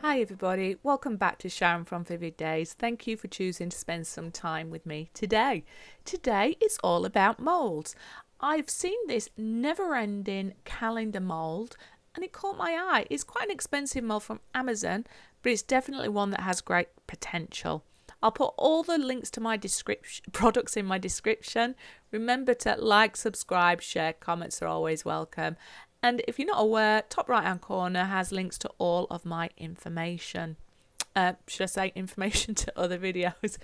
Hi everybody, welcome back to Sharon from Vivid Days. Thank you for choosing to spend some time with me today. Today is all about moulds. I've seen this never-ending calendar mould and it caught my eye. It's quite an expensive mould from Amazon, but it's definitely one that has great potential. I'll put all the links to my products in my description. Remember to like, subscribe, share, comments are always welcome. And if you're not aware, top right hand corner has links to all of my information. Should I say information to other videos?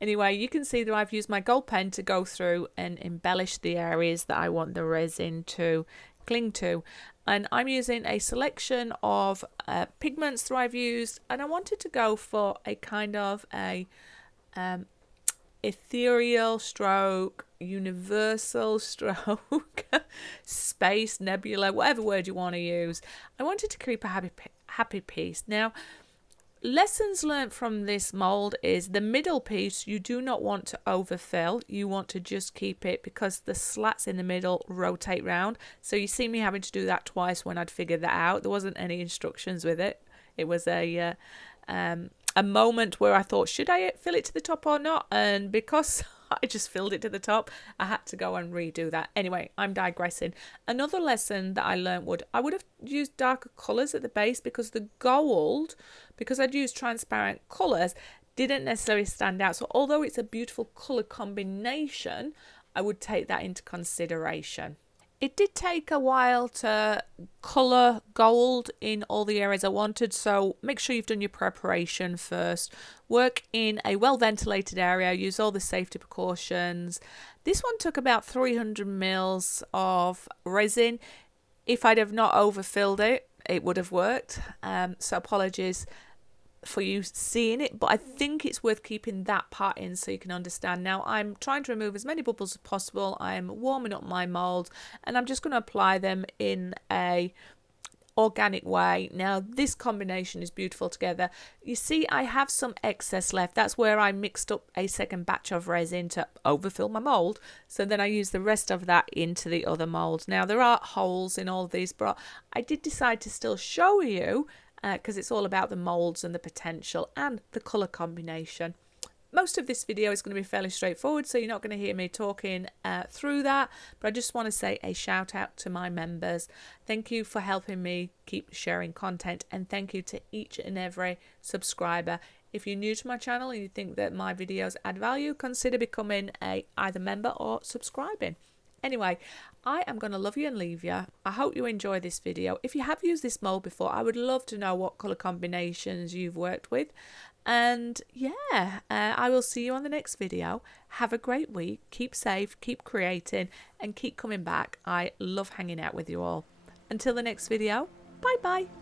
Anyway, you can see that I've used my gold pen to go through and embellish the areas that I want the resin to cling to. And I'm using a selection of pigments that I've used, and I wanted to go for a kind of a ethereal stroke, universal stroke, space, nebula, whatever word you want to use. I wanted to create a happy piece. Now, lessons learned from this mold is the middle piece you do not want to overfill. You want to just keep it because the slats in the middle rotate round. So you see me having to do that twice when I'd figured that out. There wasn't any instructions with it. It was a moment where I thought, should I fill it to the top or not? And because I just filled it to the top, I had to go and redo that. Anyway, I'm digressing. Another lesson that I learned I would have used darker colours at the base because the gold, because I'd used transparent colours, didn't necessarily stand out. So although it's a beautiful colour combination, I would take that into consideration. It did take a while to colour gold in all the areas I wanted, so make sure you've done your preparation first. Work in a well-ventilated area, use all the safety precautions. This one took about 300 mils of resin. If I'd have not overfilled it, it would have worked, so apologies for you seeing it, but I think it's worth keeping that part in so you can understand. Now I'm trying to remove as many bubbles as possible. I'm warming up my mould and I'm just going to apply them in a organic way. Now this combination is beautiful together. You see I have some excess left. That's where I mixed up a second batch of resin to overfill my mould, so then I use the rest of that into the other moulds. Now there are holes in all of these, but I did decide to still show you because it's all about the moulds and the potential and the colour combination. Most of this video is going to be fairly straightforward, so you're not going to hear me talking through that, but I just want to say a shout out to my members. Thank you for helping me keep sharing content, and thank you to each and every subscriber. If you're new to my channel and you think that my videos add value, consider becoming either member or subscribing. Anyway, I am going to love you and leave you. I hope you enjoy this video. If you have used this mold before, I would love to know what colour combinations you've worked with. And yeah, I will see you on the next video. Have a great week. Keep safe, keep creating, and keep coming back. I love hanging out with you all. Until the next video, bye bye.